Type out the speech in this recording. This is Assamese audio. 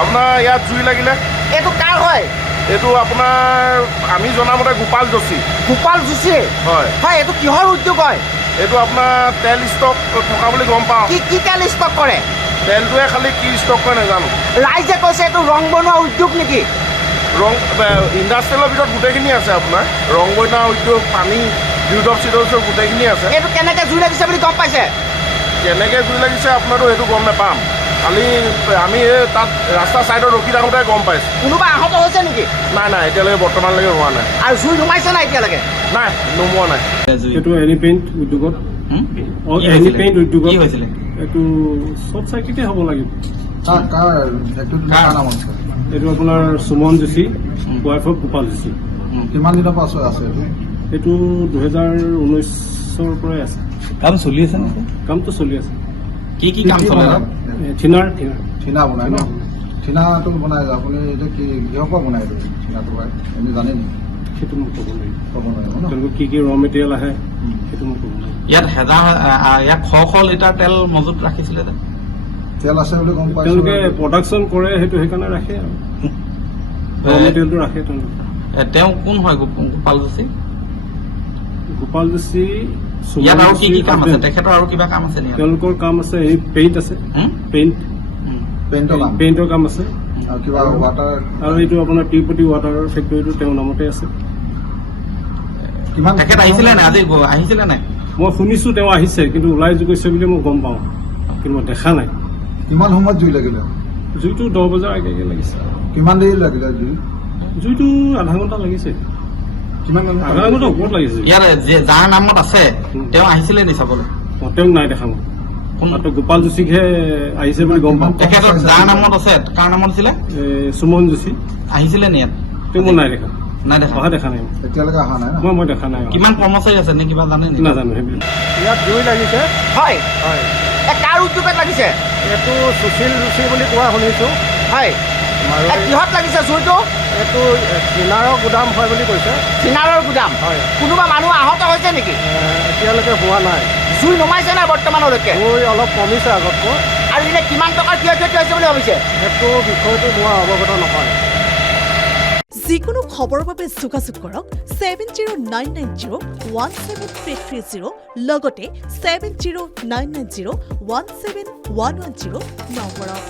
আপোনাৰ ইয়াত জুই লাগিলে। এইটো কাৰ হয়? এইটো আপোনাৰ আমি জনামতে গোপাল যোশী। গোপাল যোশী হয় হয়। এইটো কিহৰ উদ্যোগ হয়? এইটো আপোনাৰ তেল ষ্টক থকা বুলি গম পাওঁ। কি তেল ষ্টক কৰে? তেলটোৱে খালি কি ষ্টক কৰে নাজানো। ৰাইজে কৈছে এইটো ৰং বনোৱা উদ্যোগ নেকি? ৰং ইণ্ডাষ্ট্ৰিয়েলৰ ভিতৰত গোটেইখিনি আছে আপোনাৰ ৰং বনোৱা উদ্যোগ, পানী, বিউটপ চিউটপ গোটেইখিনি আছে। এইটো কেনেকৈ জুই লাগিছে বুলি গম পাইছে? কেনেকৈ জুই লাগিছে আপোনাৰতো সেইটো গম নাপাম। খালি আমি তাত ৰাস্তা ছাইডত ৰখি থাকোঁতে গম পাইছোঁ। কোনোবা আহত হৈছে নেকি? নাই এতিয়ালৈকে বৰ্তমানলৈকে হোৱা নাই। আৰু জুই নুমাইছে নাই এতিয়ালৈকে? নাই, নুমোৱা নাই। এইটো এনি পেইণ্ট উদ্যোগত এনি পেইণ্ট উদ্যোগত এইটো চব চাইকেলতে হ'ব লাগিব। এইটো আপোনাৰ সুমন যোশী, ৱাইফ অফ গোপাল যোশী। কিমান দিনৰ পৰা আছে? এইটো 2019-ৰ পৰাই আছে। কাম চলি আছে নেকি? কামটো চলি আছে। কি কাম চলে? ঠিনা বনাই ন? ঠিনাটো বনাই আপুনি এতিয়া কিহৰ পৰা বনাই এইটো ঠিনাটো হয় আপুনি জানে নেকি? সেইটো মোক ক'ব লাগিব। ক'ব নোৱাৰিব ন? তেওঁলোকৰ কি ৰ মেটেৰিয়েল আহে সেইটো মোক ক'ব লাগিব। ইয়াত শ লিটাৰ তেল মজুত ৰাখিছিলে যে তেল আছে বুলি গম পাইছোঁ। তেওঁলোকে প্ৰডাকশ্যন কৰে সেইকাৰণে ৰাখে আৰু ৰ মেটেৰিয়েলটো ৰাখে তেওঁলোকে। তেওঁ কোন হয় গোপাল যোশী? গোপাল যোশী ইয়াত আৰু কি কাম আছে? তেখেতৰ আৰু কিবা কাম আছে নেকি? তেওঁলোকৰ কাম আছে, এই পেইণ্ট আছে, পেইণ্টৰ কাম আছে আৰু কিবা ৱাটাৰ আৰু এইটো আপোনাৰ তিৰুপতি ৱাটাৰৰ ফেক্টৰীটো তেওঁৰ নামতে আছে। কিমান তেখেত আহিছিলে নাই? আজি আহিছিলে নাই? মই শুনিছোঁ তেওঁ আহিছে, কিন্তু ওলাই গৈছে বুলি মই গম পাওঁ, কিন্তু মই দেখা নাই। কিমান সময়ত জুই লাগিলে? জুইটো 10 বজাৰ আগে লাগিছে। কিমান দেৰি লাগিলে জুই? জুইটো আধা ঘণ্টা লাগিছে। কিমান আধা ঘণ্টা ওপৰত লাগিছে। ইয়াৰ যাৰ নামত আছে তেওঁ আহিছিলে নি চাবলৈ? তেওঁক নাই দেখা মই। মাত্ৰ গোপাল যোশীকহে আহিছে বুলি গম পাওঁ। তেখেতৰ যাৰ নামত আছে কাৰ নামত আছিলে? সুমন যোশী আহিছিলে নি ইয়াত? তেওঁক মই নাই দেখা। নাই দেখা? অহা দেখা নাই এতিয়ালৈকে অহা নাই ন? মই দেখা নাই। কিমান কৰ্মচাৰী আছে নে কিবা জানে নেকি? নাজানো সেইবিলাক। ইয়াত জুই লাগিছে। হয় হয়। কাৰ উদ্যোগত লাগিছে? এইটো সুশীল যোশী বুলি কোৱা শুনিছোঁ। হয়। কিহত লাগিছে জুইটো? এইটো চিনাৰৰ গুদাম হয় বুলি কৈছে। চিনাৰৰ গুদাম হয়। কোনোবা মানুহ আহত হৈছে নেকি? এতিয়ালৈকে হোৱা নাই। জুই নুমাইছে নাই বৰ্তমানলৈকে? জুই অলপ কমিছে আগতকৈ। আৰু এনে কিমান টকাৰ ক্ষয় ক্ষতি হৈছে বুলি ভাবিছে? সেইটো বিষয়টো মই অৱগত নহয়। যিকোনো খবৰৰ বাবে যোগাযোগ কৰক 7099017330 লগতে 7099017110 নম্বৰত।